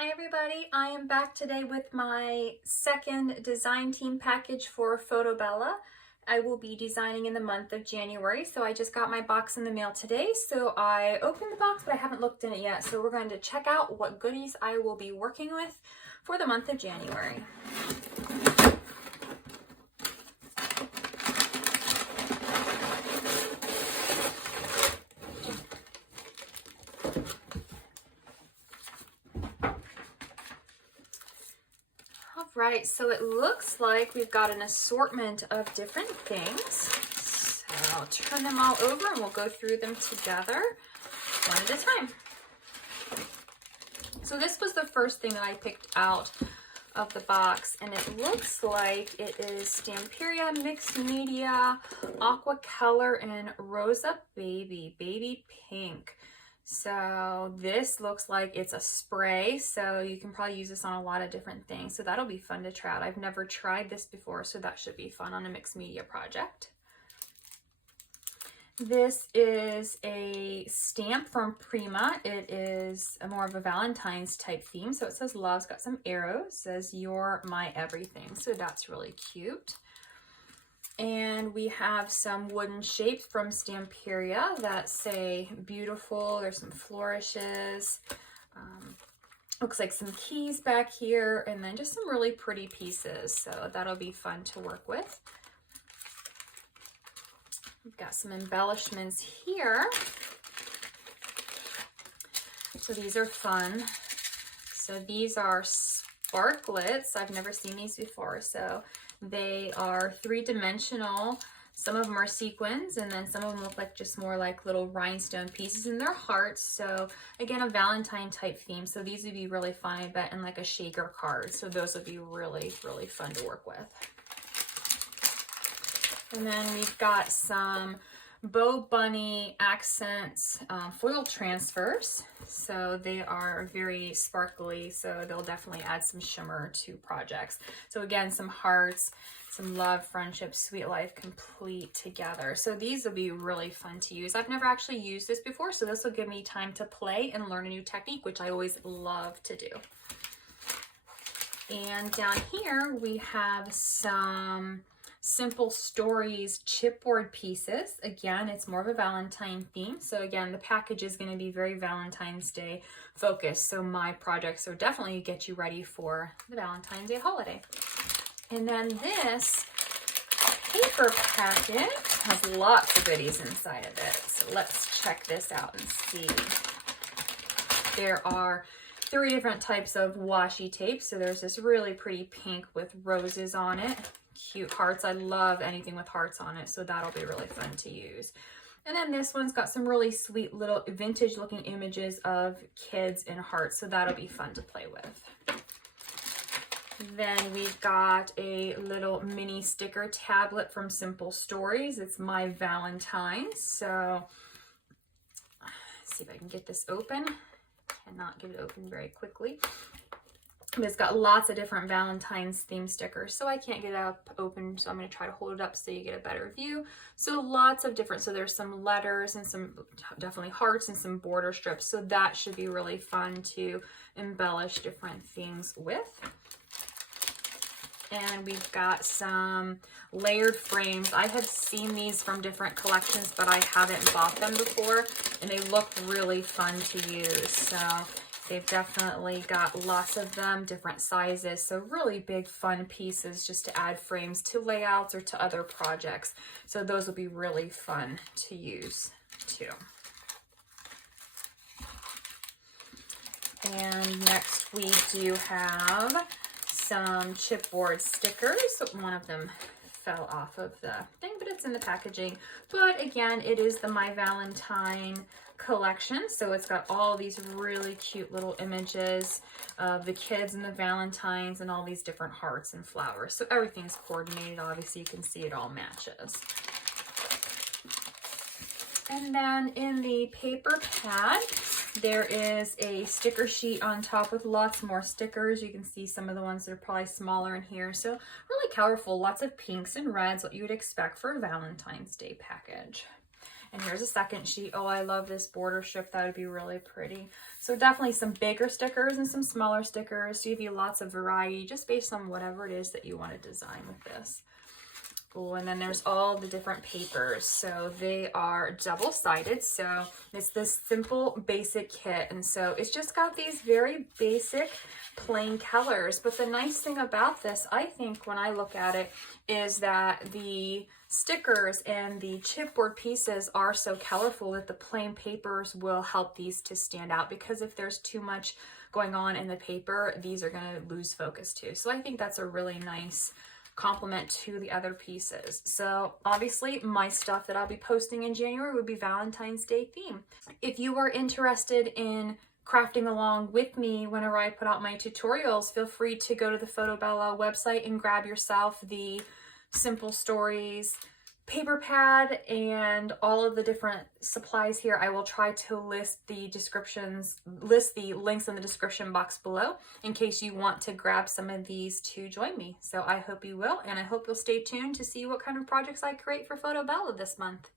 Hi everybody, I am back today with my second design team package for FotoBella. I will be designing in the month of January, so I just got my box in the mail today. So I opened the box, but I haven't looked in it yet. So we're going to check out what goodies I will be working with for the month of January. Right, so it looks like we've got an assortment of different things. So I'll turn them all over and we'll go through them together one at a time. So this was the first thing that I picked out of the box, and it looks like it is Stamperia Mixed Media Aqua Color and Rosa Baby Pink. So this looks like it's a spray, so you can probably use this on a lot of different things. So that'll be fun to try out. I've never tried this before, so that should be fun on a mixed media project. This is a stamp from Prima. It is more of a Valentine's type theme. So it says love, it's got some arrows, it says you're my everything. So that's really cute. And we have some wooden shapes from Stamperia that say beautiful. There's some flourishes. Looks like some keys back here, and then just some really pretty pieces. So that'll be fun to work with. We've got some embellishments here. So these are fun. So these are sparklets. I've never seen these before. So they are three-dimensional. Some of them are sequins, and then some of them look like just more like little rhinestone pieces, and they're hearts. So again, a Valentine type theme. So these would be really fun, I bet, in like a shaker card. So those would be really, really fun to work with. And then we've got some Bow Bunny accents foil transfers. So they are very sparkly, so they'll definitely add some shimmer to projects. So again, some hearts, some love, friendship, sweet life, complete together. So these will be really fun to use. I've never actually used this before, so this will give me time to play and learn a new technique, which I always love to do. And down here we have some Simple Stories chipboard pieces. Again, it's more of a Valentine theme. So again, the package is going to be very Valentine's Day focused. So my projects are definitely get you ready for the Valentine's Day holiday. And then this paper packet has lots of goodies inside of it. So let's check this out and see. There are 3 different types of washi tape. So there's this really pretty pink with roses on it. Cute hearts. I love anything with hearts on it, so that'll be really fun to use. And then this one's got some really sweet little vintage looking images of kids in hearts, so that'll be fun to play with. Then we've got a little mini sticker tablet from Simple Stories. It's My Valentine. So let's see if I can get this open. Cannot get it open very quickly. It's got lots of different Valentine's theme stickers, so I can't get it up open, so I'm going to try to hold it up so you get a better view. So lots of different, so there's some letters and some definitely hearts and some border strips, so that should be really fun to embellish different things with. And we've got some layered frames. I have seen these from different collections, but I haven't bought them before, and they look really fun to use. So they've definitely got lots of them, different sizes. So really big, fun pieces just to add frames to layouts or to other projects. So those will be really fun to use too. And next we do have some chipboard stickers. So one of them fell off of the thing, but it's in the packaging. But again, it is the My Valentine collection, so it's got all these really cute little images of the kids and the Valentines and all these different hearts and flowers. So everything's coordinated. Obviously, you can see it all matches. And then in the paper pad, there is a sticker sheet on top with lots more stickers. You can see some of the ones that are probably smaller in here. So really colorful, lots of pinks and reds, what you would expect for a Valentine's Day package. And here's a second sheet. Oh, I love this border strip. That would be really pretty. So definitely some bigger stickers and some smaller stickers to give you lots of variety just based on whatever it is that you want to design with this. Oh, and then there's all the different papers. So they are double-sided. So it's this simple basic kit. And so it's just got these very basic plain colors. But the nice thing about this, I think, when I look at it, is that the stickers and the chipboard pieces are so colorful that the plain papers will help these to stand out, because if there's too much going on in the paper, these are going to lose focus too. So I think that's a really nice complement to the other pieces. So obviously my stuff that I'll be posting in January would be Valentine's Day theme. If you are interested in crafting along with me whenever I put out my tutorials, feel free to go to the FotoBella website and grab yourself the Simple Stories paper pad and all of the different supplies here. I will try to list the links in the description box below in case you want to grab some of these to join me. So I hope you will, and I hope you'll stay tuned to see what kind of projects I create for FotoBella this month.